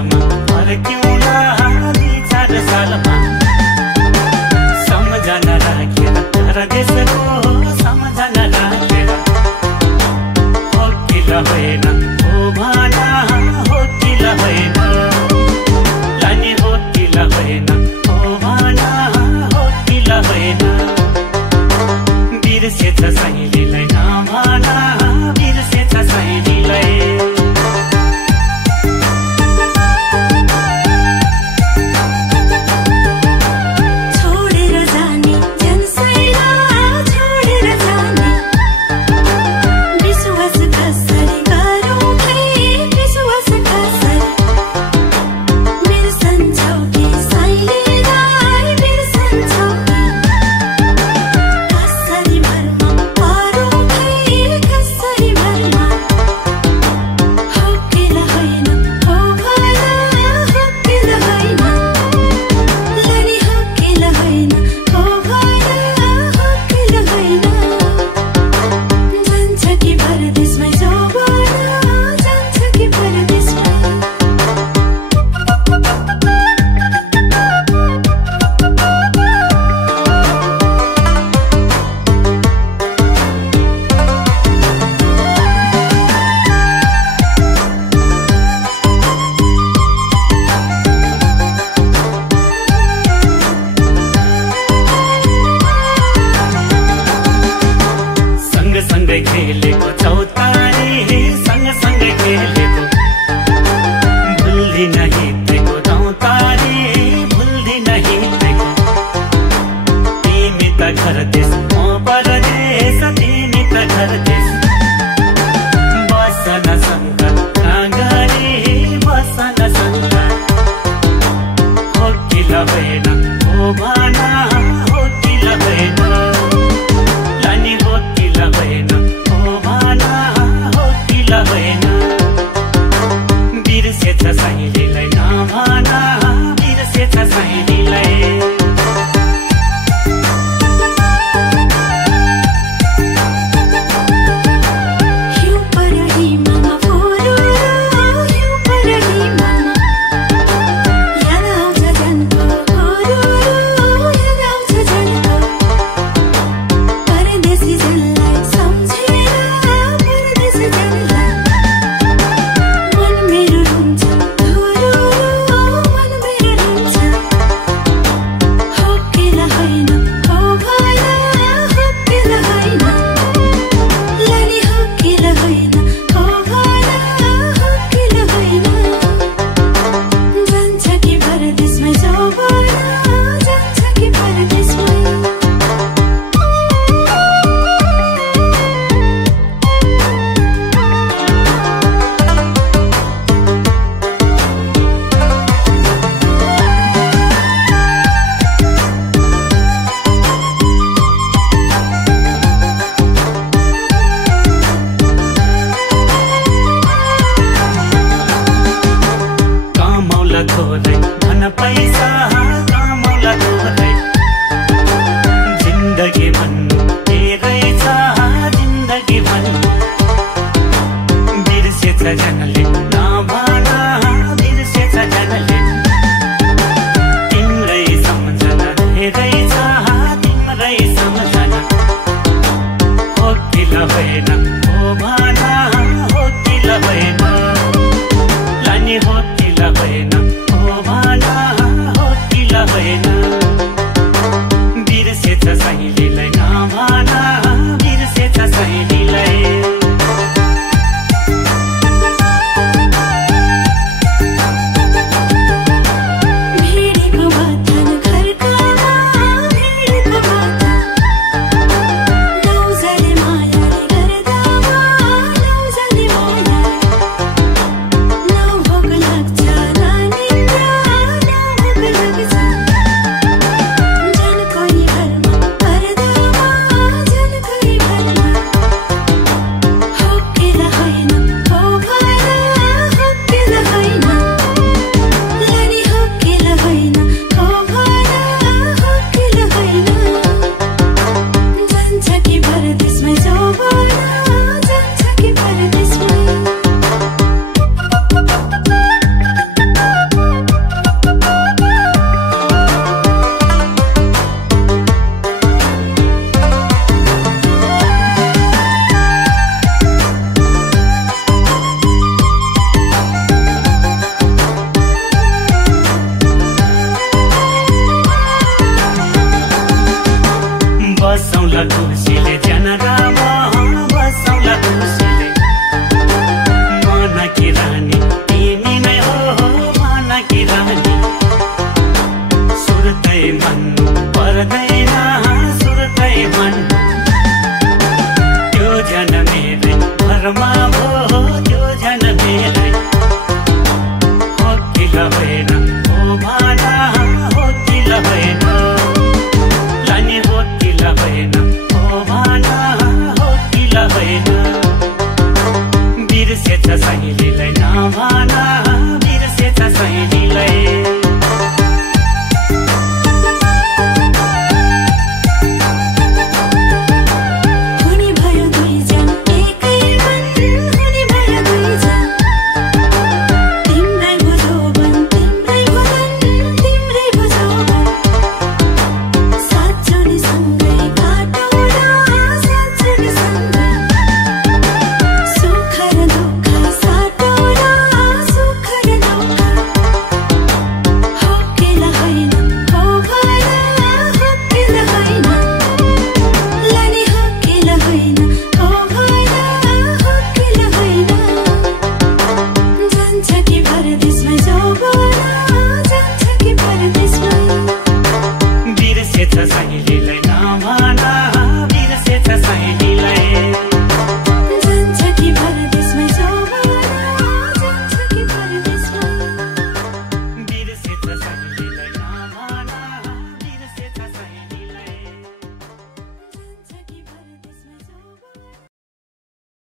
सालमा फर्क्यौँला चार सालमा सम्झना राखेर परदेशको सम्झना राखेर हो कि होइन हो भना हो कि होइन लाने हो कि होइन हो भना हो कि होइन बिर्सेछ सहेलीलाई नभना बिर्सेछ सहेलीलाई सँगसँगै खेलेको चौतारी सँगसँगै खेलेको भुल्दिन हिँडेको दौतारी भुल्दिन हिँडेको तिमी त घर देश म परदेश तिमी त घर देश बसन सँगै नागरी बसन सँगै हो कि होइन हो भना हो कि होइन लाने हो कि होइन हो भना हो कि होइन बिर्सेछ सहेलीलाई नभना बिर्सेछ सहेलीलाई रानी सुर्तै भन्नु पर्दैन सुर्तै भन्नु त्यो जनमेरै घरमा भो त्यो जनमेरै हो कि होइन ओ भाना हो कि होइन लाने हो कि होइन ओ भाना हो कि होइन बिर्सेछ सहेलीलाई नभाना बिर्सेछ सहेलीलाई बिर्सेछ सहेली